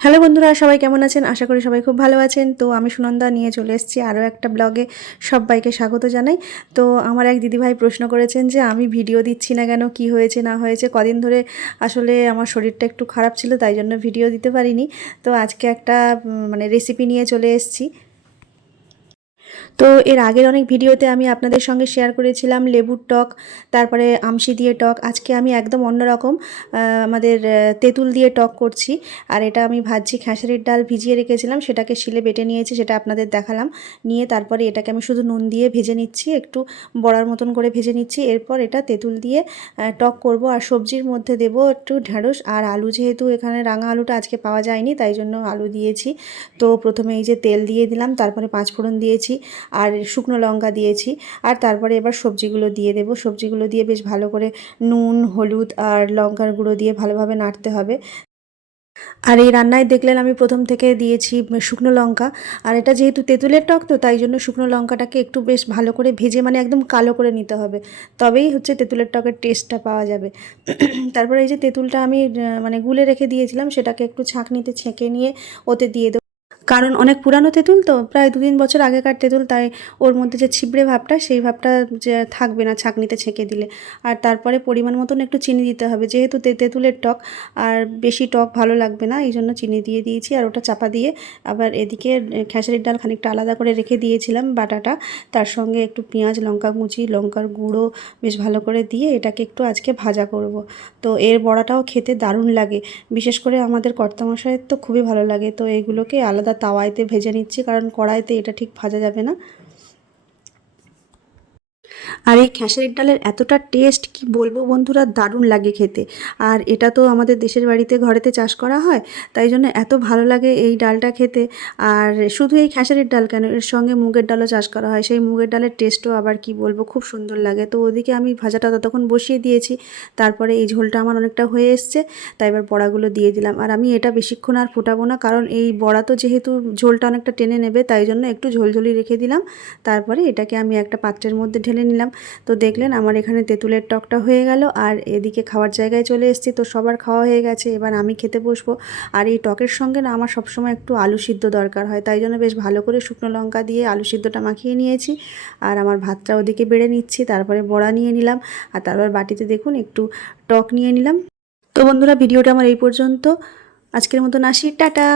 Hello বন্ধুরা, সবাই কেমন আছেন? আশা করি সবাই খুব ভালো আছেন। তো আমি সুনন্দা নিয়ে চলে এসেছি আরও একটা ব্লগে। সবাইকে স্বাগত জানাই। তো আমার এক দিদিভাই প্রশ্ন করেছেন যে আমি ভিডিও দিচ্ছি না কেন, কি হয়েছে না হয়েছে। কদিন ধরে আসলে আমার শরীরটা একটু খারাপ ছিল, তাই জন্য ভিডিও দিতে পারিনি। তো আজকে একটা রেসিপি নিয়ে চলে এসেছি। তো এর আগের অনেক ভিডিওতে আমি আপনাদের সঙ্গে শেয়ার করেছিলাম লেবুর টক, তারপরে আমশি দিয়ে টক। আজকে আমি একদম অন্যরকম আমাদের তেঁতুল দিয়ে টক করছি। আর এটা আমি ভাজছি, খেসারির ডাল ভিজিয়ে রেখেছিলাম, সেটাকে শিলে বেটে নিয়েছি, সেটা আপনাদের দেখালাম। নিয়ে তারপরে এটাকে আমি শুধু নুন দিয়ে ভেজে নিচ্ছি, একটু বড়ার মতন করে ভেজে নিচ্ছি। এরপর এটা তেঁতুল দিয়ে টক করব। আর সবজির মধ্যে দেব একটু ঢ্যাঁড়স আর আলু, যেহেতু এখানে রাঙা আলুটা আজকে পাওয়া যায়নি তাই জন্য আলু দিয়েছি। তো প্রথমে এই যে তেল দিয়ে দিলাম, তারপরে পাঁচফোড়ন দিয়েছি আর শুকনো লঙ্কা দিয়েছি। আর তারপরে এবার সবজিগুলো দিয়ে দেব। সবজিগুলো দিয়ে বেশ ভালো করে নুন, হলুদ আর লঙ্কার গুঁড়ো দিয়ে ভালোভাবে নাড়তে হবে। আর এই রান্নায় দেখলেন আমি প্রথম থেকে দিয়েছি শুকনো লঙ্কা। আর এটা যেহেতু তেঁতুলের টক, তো তাই জন্য শুকনো লঙ্কাটাকে একটু বেশ ভালো করে ভেজে, একদম কালো করে নিতে হবে, তবেই হচ্ছে তেঁতুলের টকের টেস্টটা পাওয়া যাবে। তারপরে এই যে তেঁতুলটা আমি গুলে রেখে দিয়েছিলাম, সেটাকে একটু ছাঁকনিতে ছেঁকে নিয়ে ওতে দিয়ে দেবো। কারণ অনেক পুরানো তেঁতুল, তো প্রায় 2-3 বছর আগেকার তেঁতুল, তাই ওর মধ্যে যে ছিবড়ে ভাবটা, সেই ভাবটা যে থাকবে না ছাঁকনিতে ছেঁকে দিলে। আর তারপরে পরিমাণ মতন একটু চিনি দিতে হবে, যেহেতু তেঁতুলের টক, আর বেশি টক ভালো লাগবে না, এই জন্য চিনি দিয়ে দিয়েছি। আর ওটা চাপা দিয়ে আবার এদিকে খেসারির ডাল খানিকটা আলাদা করে রেখে দিয়েছিলাম বাটাটা, তার সঙ্গে একটু পেঁয়াজ, লঙ্কা কুচি, লঙ্কার গুঁড়ো বেশ ভালো করে দিয়ে এটাকে একটু আজকে ভাজা করব। তো এর বড়াটাও খেতে দারুণ লাগে, বিশেষ করে আমাদের কর্তামশাইয়ের তো খুবই ভালো লাগে। তো এইগুলোকে আলাদা তাওয়াইতে ভেজে নিচ্ছি, কারণ কড়াইতে এটা ঠিক ভাজা যাবে না। আর এই খেসারির ডালের এতটা টেস্ট কি বলবো বন্ধুরা, দারুণ লাগে খেতে। আর এটা তো আমাদের দেশের বাড়িতে ঘরেতে চাষ করা হয়, তাই জন্য এত ভালো লাগে এই ডালটা খেতে। আর শুধু এই খেসারির ডাল কেন, এর সঙ্গে মুগের ডালও চাষ করা হয়, সেই মুগের ডালের টেস্টও আবার কি বলবো, খুব সুন্দর লাগে। তো ওদিকে আমি ভাজাটা ততক্ষণ বসিয়ে দিয়েছি। তারপরে এই ঝোলটা আমার অনেকটা হয়ে এসছে, তাই এবার বড়াগুলো দিয়ে দিলাম। আর আমি এটা বেশিক্ষণ আর ফোটাবো না, কারণ এই বড়া তো যেহেতু ঝোলটা অনেকটা টেনে নেবে, তাই জন্য একটু ঝোলঝোলি রেখে দিলাম। তারপরে এটাকে আমি একটা পাত্রের মধ্যে ঢেলে নিলাম। তো দেখলেন আমার এখানে তেঁতুলের টকটা হয়ে গেল, আর এদিকে খাওয়ার জায়গায় চলে এসেছি। তো সবার খাওয়া হয়ে গেছে, এবার আমি খেতে বসবো। আর এই টকের সঙ্গে না আমার সবসময় একটু আলু সিদ্ধ দরকার হয়, তাই জন্য বেশ ভালো করে শুকনো লঙ্কা দিয়ে আলু সিদ্ধটা মাখিয়ে নিয়েছি। আর আমার ভাতটা ওদিকে বেড়ে নিচ্ছি, তারপরে বড়া নিয়ে নিলাম, আর তারপর বাটিতে দেখুন একটু টক নিয়ে নিলাম। তো বন্ধুরা, ভিডিওটা আমার এই পর্যন্ত। আজকের মতন আসি, টাটা।